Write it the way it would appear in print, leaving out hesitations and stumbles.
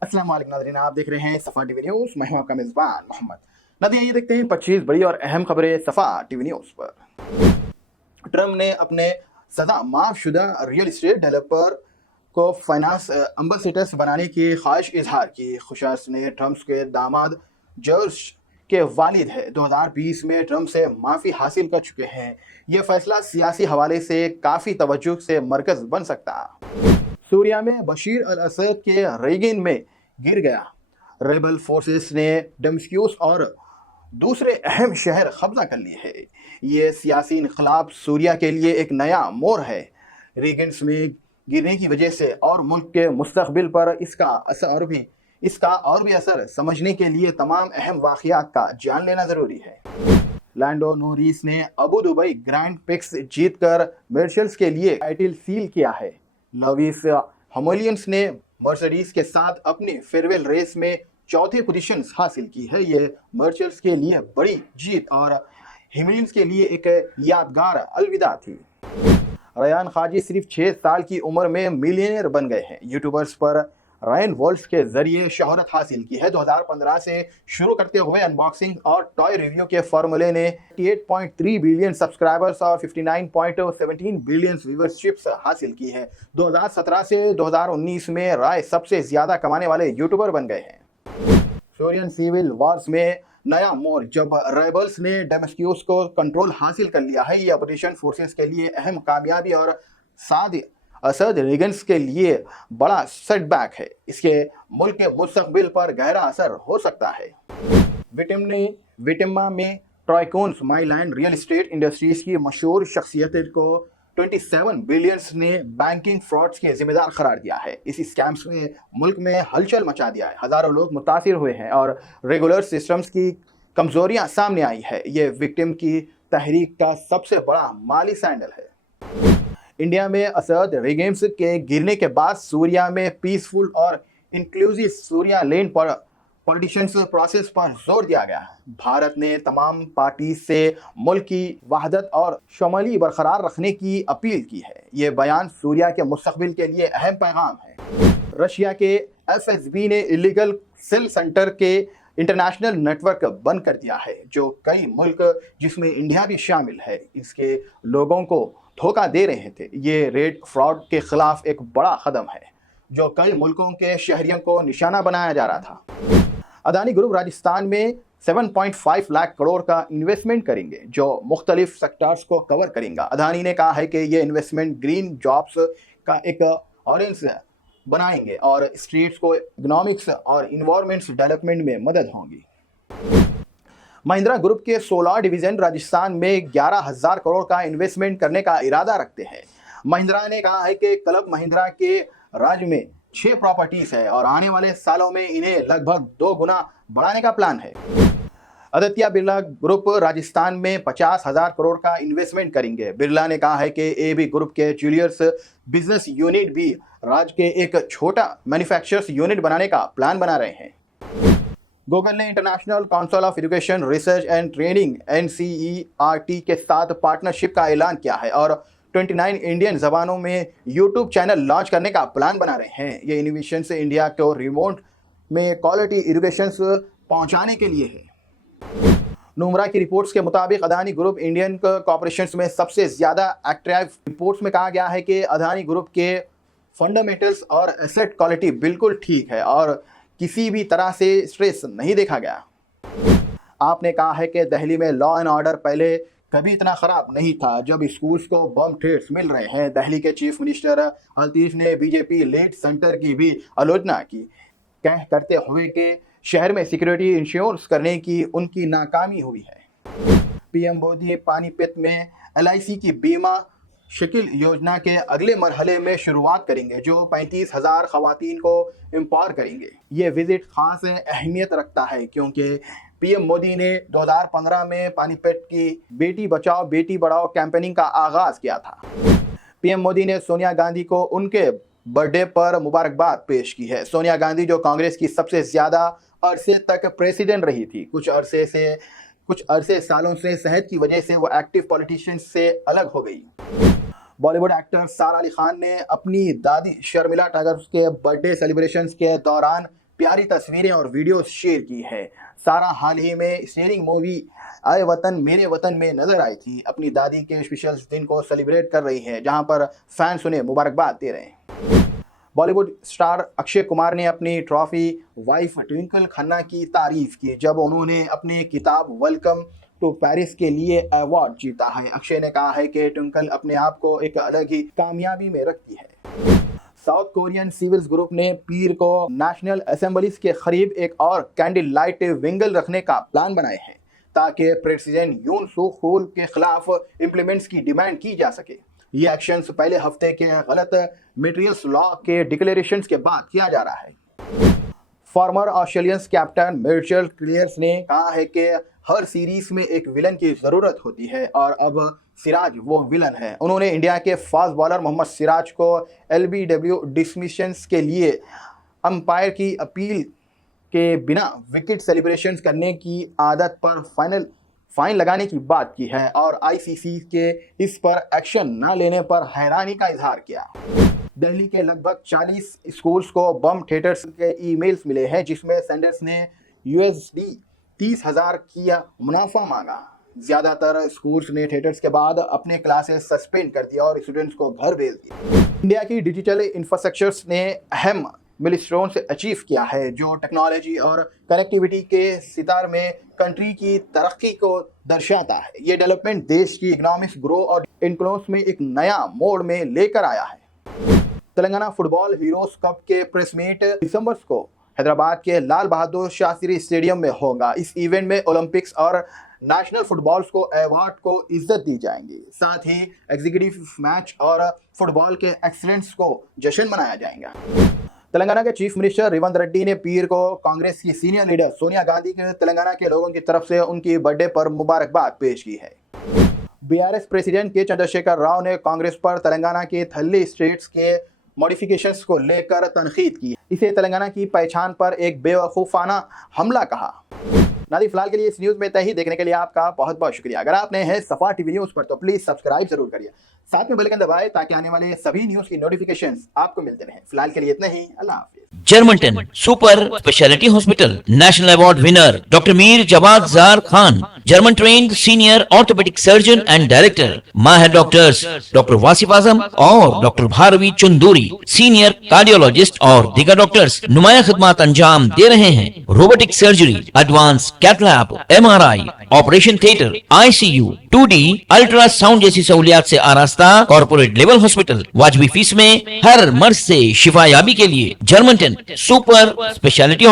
अस्सलाम वालेकुम नाज़रीन, आप देख रहे हैं सफ़ा टीवी न्यूज़। मैं हूं आपका मेज़बान मोहम्मद। नाज़रीन, ये देखते हैं 25 बड़ी और अहम खबरें सफ़ा टीवी न्यूज़ पर। ट्रम्प ने अपने सदा माफ़शुदा रियल एस्टेट डेवलपर को फाइनेंस एम्बेसडर बनाने की ख्वाहिश इजहार की। खुशास ने ट्रम्प के दामाद जॉर्ज के वालिद है। 2020 में ट्रम्प से माफ़ी हासिल कर चुके हैं। ये फैसला सियासी हवाले से काफ़ी तवज्जो से मरकज़ बन सकता। सूरिया में बशीर अल असद के रेगिन में गिर गया। रेबल फोर्सेस ने डमस्क्यूस और दूसरे अहम शहर कब्जा कर लिए हैं। ये सियासी इनकलाब सूरिया के लिए एक नया मोड़ है। रेगिन्स में गिरने की वजह से और मुल्क के मुस्तकबिल पर इसका और भी असर समझने के लिए तमाम अहम वाक़यात का जान लेना ज़रूरी है। लैंडो नोरिस ने अबू दुबई ग्रैंड पिक्स जीतकर मर्शल्स के लिए टाइटल सील किया है। लविस हमोलियंस ने मर्सिडीज के साथ अपनी फेयरवेल रेस में चौथी पोजीशन हासिल की है। ये मर्चल्स के लिए बड़ी जीत और हिमलियंस के लिए एक यादगार अलविदा थी। रयान खाजी सिर्फ 6 साल की उम्र में मिलियनेयर बन गए हैं। यूट्यूबर्स पर रायन वॉल्स के जरिए शोहरत हासिल की है। 2015 से शुरू करते हुए अनबॉक्सिंग और टॉय रिव्यू के फॉर्मूले ने 88.3 बिलियन सब्सक्राइबर्स और 59.17 बिलियन व्यूवरशिप्स हासिल की है। 2017 से 2019 में राय सबसे ज्यादा कमाने वाले यूट्यूबर बन गए हैं। सूरियन सिविल वॉर्स में नया मोड़ जब रेबल्स ने डेमस्क्यूस को कंट्रोल हासिल कर लिया है। ये ऑपरेशन फोर्सेस के लिए अहम कामयाबी और साथ असद रेगन्स के लिए बड़ा सेटबैक है। इसके मुल्क के मुस्तकबिल पर गहरा असर हो सकता है। विटिम्मा में ट्राइकोन्स माइलैंड रियल एस्टेट इंडस्ट्रीज की मशहूर शख्सियत को 27 बिलियंस ने बैंकिंग फ्रॉड्स के जिम्मेदार करार दिया है। इस स्कैम्स ने मुल्क में हलचल मचा दिया है। हजारों लोग मुतासिर हुए हैं और रेगुलर सिस्टम्स की कमजोरियां सामने आई है। ये विक्टिम की तहरीक का सबसे बड़ा माली सैंडल है। इंडिया में असद रेगिम्स के गिरने के बाद सूरिया में पीसफुल और इंक्लूसिव सूरिया लेन पर पॉलिटिशियंस प्रोसेस पर जोर दिया गया। भारत ने तमाम पार्टी से मुल्क की वहदत और शमूली बरकरार रखने की अपील की है। ये बयान सूरिया के मुस्तकबिल के लिए अहम पैगाम है। रशिया के FSB ने इलीगल सेल सेंटर के इंटरनेशनल नेटवर्क बंद कर दिया है, जो कई मुल्क जिसमें इंडिया भी शामिल है इसके लोगों को धोखा दे रहे थे। ये रेड फ्रॉड के खिलाफ एक बड़ा कदम है जो कई मुल्कों के शहरियों को निशाना बनाया जा रहा था। अदानी ग्रुप राजस्थान में 7.5 लाख करोड़ का इन्वेस्टमेंट करेंगे जो मुख्तलिफ सेक्टर्स को कवर करेंगे। अदानी ने कहा है कि ये इन्वेस्टमेंट ग्रीन जॉब्स का एक ऑरेंज बनाएंगे और स्ट्रीट्स को इकोनॉमिक्स और इन्वायरमेंट्स डेवलपमेंट में मदद होगी। महिंद्रा ग्रुप के 16 डिवीजन राजस्थान में 11,000 करोड़ का इन्वेस्टमेंट करने का इरादा रखते हैं। महिंद्रा ने कहा है कि क्लब महिंद्रा के राज्य में 6 प्रॉपर्टीज है और आने वाले सालों में इन्हें लगभग 2 गुना बढ़ाने का प्लान है। आदित्य बिरला ग्रुप राजस्थान में 50,000 करोड़ का इन्वेस्टमेंट करेंगे। बिरला ने कहा है कि AB ग्रुप के जूलियर्स बिजनेस यूनिट भी राज्य के एक छोटा मैन्युफैक्चरर्स यूनिट बनाने का प्लान बना रहे हैं। गूगल ने international council of education research and training NCERT के साथ पार्टनरशिप का ऐलान किया है और 29 इंडियन जबानों में यूट्यूब चैनल लॉन्च करने का प्लान बना रहे हैं। ये इनोवेशन से इंडिया को रिमोट में क्वालिटी एजुकेशन पहुंचाने के लिए है। नुमरा की रिपोर्ट्स के मुताबिक अदानी ग्रुप इंडियन कॉर्पोरेशंस में सबसे ज़्यादा एक्टिव। रिपोर्ट्स में कहा गया है कि अदानी ग्रुप के फंडामेंटल्स और एसेट क्वालिटी बिल्कुल ठीक है और किसी भी तरह से स्ट्रेस नहीं देखा गया। आपने कहा है कि दिल्ली में लॉ एंड ऑर्डर पहले कभी इतना ख़राब नहीं था जब स्कूल्स को बम थ्रेट्स मिल रहे हैं। दिल्ली के चीफ मिनिस्टर हल्तीफ ने BJP लेड सेंटर की भी आलोचना की, करते हुए कि शहर में सिक्योरिटी इंश्योरेंस करने की उनकी नाकामी हुई है। PM मोदी पानीपत में LIC की बीमा शकील योजना के अगले मरहले में शुरुआत करेंगे जो 35,000 खवातीन को एम्पावर करेंगे। ये विजिट खास अहमियत रखता है क्योंकि PM मोदी ने 2015 में पानीपत की बेटी बचाओ बेटी बढ़ाओ कैंपेनिंग का आगाज किया था। PM मोदी ने सोनिया गांधी को उनके बर्थडे पर मुबारकबाद पेश की है। सोनिया गांधी जो कांग्रेस की सबसे ज्यादा अरसे तक प्रेसिडेंट रही थी, कुछ अरसे सालों से सेहत की वजह से वो एक्टिव पॉलिटिशियन से अलग हो गई। बॉलीवुड एक्टर सारा अली खान ने अपनी दादी शर्मिला टैगोर के बर्थडे सेलिब्रेशंस के दौरान प्यारी तस्वीरें और वीडियोस शेयर की है। सारा हाल ही में स्टेरिंग मूवी आए वतन मेरे वतन में नजर आई थी। अपनी दादी के स्पेशल दिन को सेलिब्रेट कर रही है, जहां पर फैंस उन्हें मुबारकबाद दे रहे हैं। बॉलीवुड स्टार अक्षय कुमार ने अपनी ट्रॉफी वाइफ ट्विंकल खन्ना की तारीफ की जब उन्होंने अपनी किताब वेलकम टू पेरिस के लिए अवार्ड जीता है। अक्षय ने कहा है कि ट्विंकल अपने आप को एक अलग ही कामयाबी में रखती है। साउथ कोरियन सिविल्स ग्रुप ने पीर को नेशनल असेंबलीज के करीब एक और कैंडल लाइट विंगल रखने का प्लान बनाए हैं ताकि प्रेसिडेंट यून सूक यूल के खिलाफ इम्प्लीमेंट्स की डिमांड की जा सके। ये एक्शन पहले हफ्ते के गलत मटेरियल्स लॉ के डिक्लेरेशंस के बाद किया जा रहा है। Farmer Australian captain Mitchell clears ने कहा है कि हर सीरीज में एक विलन की जरूरत होती है और अब सिराज वो विलन है। उन्होंने इंडिया के फास्ट बॉलर मोहम्मद सिराज को LBW डिसमिशंस के लिए अंपायर की अपील के बिना विकेट सेलिब्रेशंस करने की आदत पर फाइन लगाने की बात की है और ICC के इस पर एक्शन न लेने पर हैरानी का इजहार किया। दिल्ली के लगभग 40 स्कूल्स को बम थिएटर्स के ईमेल्स मिले हैं जिसमें सेंडर्स ने USD 30,000 किया मुनाफा मांगा। ज्यादातर स्कूल्स ने थिएटर्स के बाद अपने क्लासेस सस्पेंड कर दिया और स्टूडेंट्स को घर भेज दिया। इंडिया की डिजिटल इंफ्रास्ट्रक्चर्स ने अहम मिलस्टोन्स अचीव किया है जो टेक्नोलॉजी और कनेक्टिविटी के सितार में कंट्री की तरक्की को दर्शाता है। ये डेवलपमेंट देश की इकोनॉमिक ग्रो और इन्फ्लुएंस में एक नया मोड़ में लेकर आया है। तेलंगाना फुटबॉल हीरोज कप के प्रेस मीट दिसंबर को हैदराबाद के लाल बहादुर शास्त्री स्टेडियम में होगा। इस इवेंट में ओलंपिक्स और नेशनल फुटबॉल्स को अवार्ड को इज्जत दी जाएंगी। साथ ही एग्जीक्यूटिव मैच और फुटबॉल के एक्सीलेंस को जश्न मनाया जाएगा। तेलंगाना के चीफ मिनिस्टर रेवंत रेड्डी ने पीर को कांग्रेस की सीनियर लीडर सोनिया गांधी के तेलंगाना के लोगों की तरफ से उनकी बर्थडे पर मुबारकबाद पेश की है। BRS प्रेसिडेंट के चंद्रशेखर राव ने कांग्रेस पर तेलंगाना के थल्ली स्टेट्स के मॉडिफिकेशंस को लेकर तनकीद की। इसे तेलंगाना की पहचान पर एक बेवकूफाना हमला कहा। नादी फिलहाल के लिए इस न्यूज में इतना ही। देखने के लिए आपका बहुत बहुत शुक्रिया। अगर आप नए हैं सफा टीवी न्यूज पर तो प्लीज सब्सक्राइब जरूर करिए, साथ में बेल आइकन दबाएं ताकि आने वाले सभी न्यूज की नोटिफिकेशंस आपको मिलते रहें। फिलहाल के लिए इतना ही। अल्लाह हाफिज। Germanton super speciality hospital national award winner doctor Mir Jawad jar Khan, German trained senior orthopaedic surgeon and director, माहिर डॉक्टर्स डॉक्टर वासिफ आजम और डॉक्टर भारवी चंदूरी, सीनियर कार्डियोलॉजिस्ट और दीगर डॉक्टर्स नुमाया खिदमत अंजाम दे रहे हैं। Robotic surgery, advance cath lab, MRI, operation theatre, ICU, 2D ultrasound जैसी सहूलियात से आरास्ता कॉर्पोरेट लेवल हॉस्पिटल। वाजबी फीस में हर मर्ज से शिफायाबी के लिए जर्मनटन सुपर स्पेशलिटी